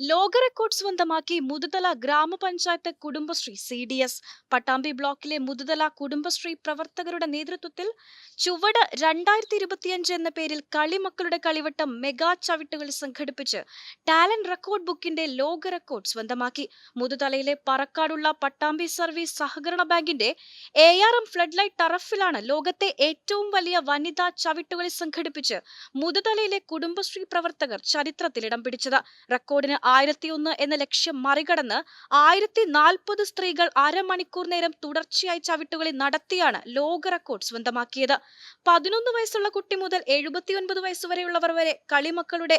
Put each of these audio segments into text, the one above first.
ലോക റെക്കോർഡ് സ്വന്തമാക്കി മുതുതല ഗ്രാമപഞ്ചായത്ത് Kudumbashree C D S Pattambi ബ്ലോക്കിലെ മുതുതല കുടുംബശ്രീ പ്രവർത്തകരുടെ നേതൃത്വത്തിൽ ചുവട് രണ്ടായിരത്തി ഇരുപത്തിയഞ്ച് എന്ന പേരിൽ കളിമക്കളുടെ കളിവട്ടം മെഗാ ചവിട്ടുകൾ സംഘടിപ്പിച്ച് ടാലന്റ് റെക്കോർഡ് ബുക്കിന്റെ ലോക റെക്കോർഡ് സ്വന്തമാക്കി. മുതുതലയിലെ പറക്കാടുള്ള പട്ടാമ്പി സർവീസ് സഹകരണ ബാങ്കിന്റെ A R M flood light ടറഫിലാണ് ലോകത്തെ ഏറ്റവും വലിയ വനിതാ ചവിട്ടുകളി സംഘടിപ്പിച്ച് മുതുതലയിലെ കുടുംബശ്രീ പ്രവർത്തകർ ചരിത്രത്തിൽ ഇടം പിടിച്ചത്. റെക്കോർഡിന് ആയിരത്തിയൊന്ന് എന്ന ലക്ഷ്യം മറികടന്ന് ആയിരത്തി നാൽപ്പത് സ്ത്രീകൾ അരമണിക്കൂർ നേരം തുടർച്ചയായി ചവിട്ടുകളി നടത്തിയാണ് ലോക റെക്കോർഡ് സ്വന്തമാക്കിയത്. പതിനൊന്ന് വയസ്സുള്ള കുട്ടി മുതൽ എഴുപത്തിയൊൻപത് വയസ്സുവരെയുള്ളവർ വരെ കളിമക്കളുടെ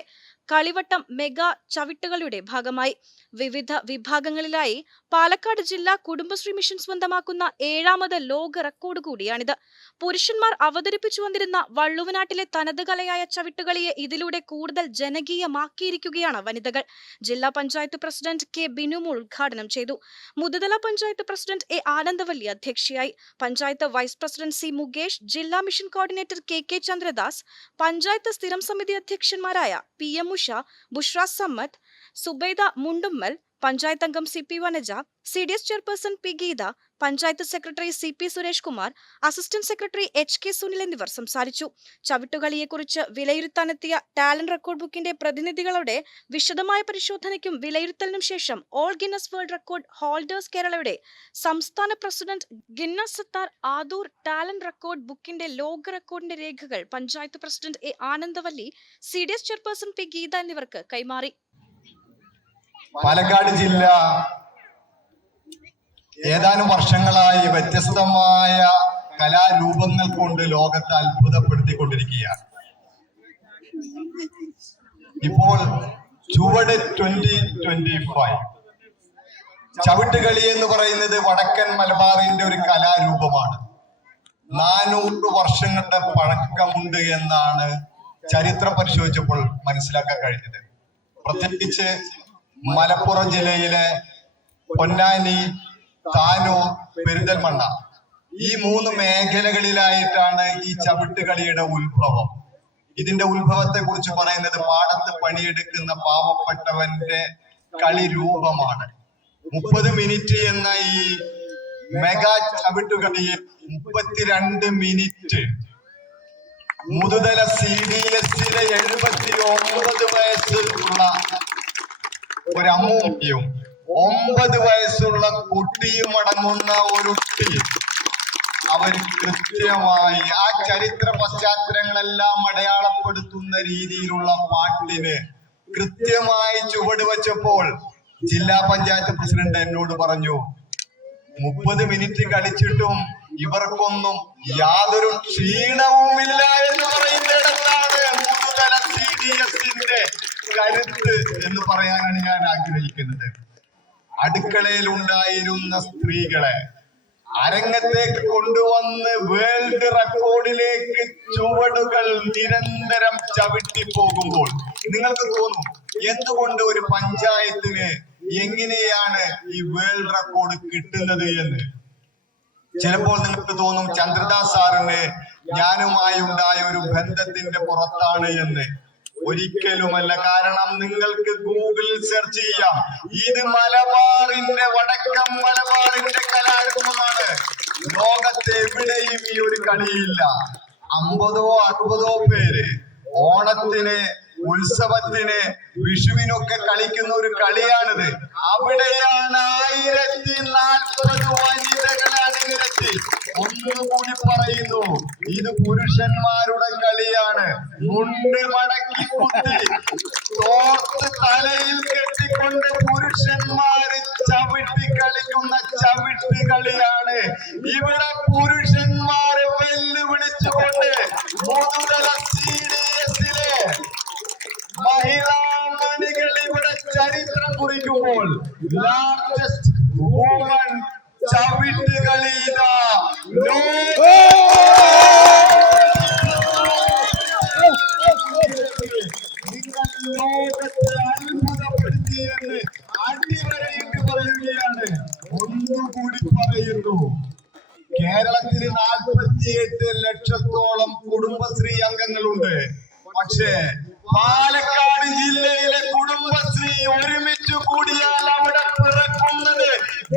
കളിവട്ടം മെഗാ ചവിട്ടുകളുടെ ഭാഗമായി. വിവിധ വിഭാഗങ്ങളിലായി പാലക്കാട് ജില്ലാ കുടുംബശ്രീ മിഷൻ സ്വന്തമാക്കുന്ന ഏഴാമത് ലോക റെക്കോർഡ് കൂടിയാണിത്. പുരുഷന്മാർ അവതരിപ്പിച്ചു വന്നിരുന്ന വള്ളുവനാട്ടിലെ തനത് കലയായ ചവിട്ടുകളിയെ ഇതിലൂടെ കൂടുതൽ ജനകീയമാക്കിയിരിക്കുകയാണ് വനിതകൾ. ജില്ലാ പഞ്ചായത്ത് പ്രസിഡന്റ് കെ ബിനുമോൾ ഉദ്ഘാടനം ചെയ്തു. മുതുതല പഞ്ചായത്ത് പ്രസിഡന്റ് എ ആനന്ദവല്ലി അധ്യക്ഷയായി. Panchayat vice president C Mukesh ജില്ലാ mission coordinator K K Chandradas panchayat സ്ഥിരം സമിതി അധ്യക്ഷന്മാരായ പി എം ഉഷ ബുഷ്ര സമ്മത്ത് സുബൈദ മുണ്ടുമ്മൽ പഞ്ചായത്ത് അംഗം C P Vanaja C D S chairperson P Geetha panchayat secretary C P Suresh Kumar assistant secretary H K Sunil എന്നിവർ സംസാരിച്ചു. ചവിട്ടുകളിയെക്കുറിച്ച് വിലയിരുത്താനെത്തിയ talent record ബുക്കിന്റെ പ്രതിനിധികളുടെ വിശദമായ പരിശോധനയ്ക്കും വിലയിരുത്തലിനും ശേഷം all Guinness world record holders കേരളയുടെ സംസ്ഥാന president Guinness Sattar Adoor talent record ബുക്കിന്റെ ലോക റെക്കോർഡിന്റെ രേഖകൾ panchayat president A Anandavalli C D S chairperson P Geetha എന്നിവർക്ക് കൈമാറി. പാലക്കാട് ജില്ല ഏതാനും വർഷങ്ങളായി വ്യത്യസ്തമായ കലാരൂപങ്ങൾ കൊണ്ട് ലോകത്തെ അത്ഭുതപ്പെടുത്തിക്കൊണ്ടിരിക്കുകയാണ്. ഇപ്പോൾ ചുവട് ട്വന്റി ട്വന്റി ഫൈവ് ചവിട്ടുകളി എന്ന് പറയുന്നത് വടക്കൻ മലബാറിന്റെ ഒരു കലാരൂപമാണ്. നാനൂറ് വർഷങ്ങളുടെ പഴക്കമുണ്ട് എന്നാണ് ചരിത്രം പരിശോധിച്ചപ്പോൾ മനസ്സിലാക്കാൻ കഴിഞ്ഞത്. പ്രത്യേകിച്ച് മലപ്പുറം ജില്ലയിലെ പൊന്നാനി താനൂർ പെരിന്തൽമണ്ണ. ഈ മൂന്ന് മേഖലകളിലായിട്ടാണ് ഈ ചവിട്ടുകളിയുടെ ഉത്ഭവം. ഇതിന്റെ ഉത്ഭവത്തെ കുറിച്ച് പറയുന്നത് പാടത്ത് പണിയെടുക്കുന്ന പാവപ്പെട്ടവന്റെ കളി രൂപമാണ്. മുപ്പത് മിനിറ്റ് എന്ന ഈ മെഗാ ചവിട്ടുകളിയിൽ മുപ്പത്തിരണ്ട് മിനിറ്റ്. മുതുതല സി ഡി എസിലെ എഴുപത്തി ഒമ്പത് വയസ്സുള്ള ഒരു അമ്മൂമ്മയും ഒമ്പത് വയസ്സുള്ള കുട്ടിയും അടങ്ങുന്ന ഒരു ടീം അവർ കൃത്യമായി ആ ചരിത്ര പശ്ചാത്തലങ്ങളെല്ലാം അടയാളപ്പെടുത്തുന്ന രീതിയിലുള്ള പാട്ടിന് കൃത്യമായി ചുവട് വെച്ചപ്പോൾ ജില്ലാ പഞ്ചായത്ത് പ്രസിഡന്റ് എന്നോട് പറഞ്ഞു മുപ്പത് മിനിറ്റ് കളിച്ചിട്ടും ഇവർക്കൊന്നും യാതൊരു ക്ഷീണവുമില്ല എന്ന് എന്ന് പറയാനാണ് ഞാൻ ആഗ്രഹിക്കുന്നത്. അടുക്കളയിൽ ഉണ്ടായിരുന്ന സ്ത്രീകളെ അരങ്ങത്തേക്ക് കൊണ്ടുവന്ന് വേൾഡ് റെക്കോർഡിലേക്ക് ചുവടുകൾ നിരന്തരം ചവിട്ടി പോകുമ്പോൾ നിങ്ങൾക്ക് തോന്നും എന്തുകൊണ്ട് ഒരു പഞ്ചായത്തിന് എങ്ങനെയാണ് ഈ വേൾഡ് റെക്കോർഡ് കിട്ടുന്നത് എന്ന്? ചിലപ്പോൾ നിങ്ങൾക്ക് തോന്നും ചന്ദ്രദാസ് സാറിന് ഞാനുമായി ഉണ്ടായ ഒരു ബന്ധത്തിന്റെ പുറത്താണ് എന്ന്. ഒരിക്കലുമല്ല കാരണം നിങ്ങൾക്ക് ഗൂഗിളിൽ സെർച്ച് ചെയ്യാം. ഇത് മലബാറിന്റെ വടക്കം മലബാറിന്റെ കലാരൂപമാണ്. ലോകത്തെ എവിടെയും ഈ ഒരു കളിയില്ല. അമ്പതോ അറുപതോ പേര് ഓണത്തിന് ഉത്സവത്തിന് വിഷുവിനൊക്കെ കളിക്കുന്ന ഒരു കളിയാണിത്. അവിടെയാണ് ആയിരത്തി നാൽപ്പത് വനിതകളെ അണിനിരത്തി. ഒന്നുകൂടി പറയുന്നു ഇത് പുരുഷന്മാരുടെ കളിയാണ്. മുണ്ട് മടക്കി തോർത്ത് തലയിൽ കെട്ടിക്കൊണ്ട് പുരുഷന്മാര് ചവിട്ടി കളിക്കുന്ന ചവിട്ടി കളിയാണ്. ഇവിടെ പുരുഷന്മാരെ വെല്ലുവിളിച്ചുകൊണ്ട് മുതുതല സി ഡി എസിലെ മഹിളാ മണികൾ ഇവിടെ ചരിത്രം കുറിക്കുമ്പോൾ ലാർജസ്റ്റ് വുമൺ ചവിട്ട് കളി ഇതാ കേരളത്തിൽ നാൽപ്പത്തിയെട്ട് ലക്ഷത്തോളം കുടുംബശ്രീ അംഗങ്ങളുണ്ട്. പക്ഷേ പാലക്കാട് ജില്ലയിലെ കുടുംബശ്രീ ഒരുമിച്ച് കൂടിയാൽ അവിടെ പിറക്കുന്നത്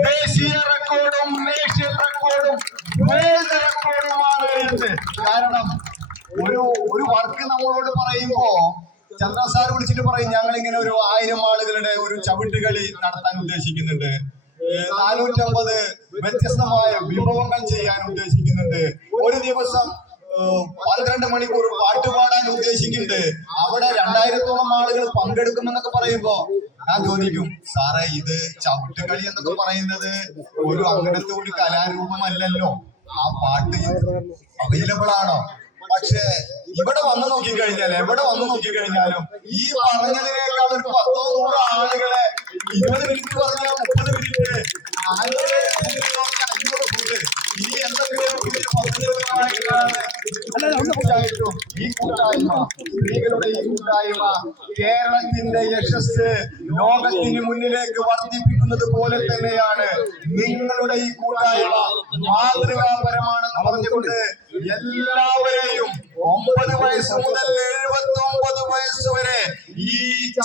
ദേശീയ റെക്കോർഡും ദേശീയ റെക്കോർഡും വേൾഡ് റെക്കോർഡുമാണ് കാരണം ഒരു ഒരു വർക്ക് നമ്മളോട് പറയുമ്പോ ചന്ദ്ര സാർ വിളിച്ചിട്ട് പറയും ഞങ്ങൾ ഇങ്ങനെ ഒരു ആയിരം ആളുകളുടെ ഒരു ചവിട്ടുകളി നടത്താൻ ഉദ്ദേശിക്കുന്നുണ്ട്. നാനൂറ്റമ്പത് വ്യത്യസ്തമായ വിഭവങ്ങൾ ചെയ്യാൻ ഉദ്ദേശിക്കുന്നുണ്ട്. ഒരു ദിവസം പന്ത്രണ്ട് മണിക്കൂർ പാട്ട് പാടാൻ ഉദ്ദേശിക്കുന്നുണ്ട്. അവിടെ രണ്ടായിരത്തോളം ആളുകൾ പങ്കെടുക്കുമെന്നൊക്കെ പറയുമ്പോ ഞാൻ ചോദിക്കും സാറേ ഇത് ചവിട്ടുകളി എന്നൊക്കെ പറയുന്നത് ഒരു അങ്ങനത്തെ ഒരു കലാരൂപമല്ലല്ലോ. ആ പാട്ട് അവൈലബിൾ ആണോ? പക്ഷേ ഇവിടെ വന്ന് നോക്കിക്കഴിഞ്ഞാൽ എവിടെ വന്ന് നോക്കിക്കഴിഞ്ഞാലും ഈ പറഞ്ഞതിനേക്കാൾ ഒരു പത്തോ നൂറോ ആളുകളെ ഇരുപത് മിനിറ്റ് പറഞ്ഞ മുപ്പത് മിനിറ്റ് ഈ കൂട്ടായ്മ സ്ത്രീകളുടെ ഈ കൂട്ടായ്മ കേരളത്തിന്റെ യശസ് ലോകത്തിന് മുന്നിലേക്ക് വർദ്ധിപ്പിക്കുന്നത് പോലെ തന്നെയാണ് നിങ്ങളുടെ ഈ കൂട്ടായ്മ. മാതൃകാപരമാണെന്ന് പറഞ്ഞുകൊണ്ട് എല്ലാവരെയും ഒമ്പത് വയസ്സ് മുതൽ എഴുപത്തി ഒമ്പത് വയസ്സ് വരെ ഈ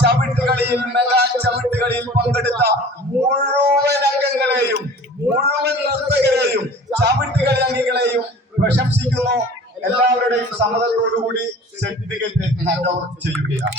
ചവിട്ടുകളിയിൽ മെഗാ ചവിട്ടുകളിയിൽ പങ്കെടുത്ത മുഴുവൻ അംഗങ്ങളെയും മുഴുവൻ നർത്തകരെയും ചവിട്ടുകളി അംഗങ്ങളെയും പ്രശംസിക്കുന്നു. എല്ലാവരുടെയും സമ്മതത്തോടുകൂടി സർട്ടിഫിക്കറ്റ് ഹാൻഡ് ഓവർ ചെയ്യുകയാണ്.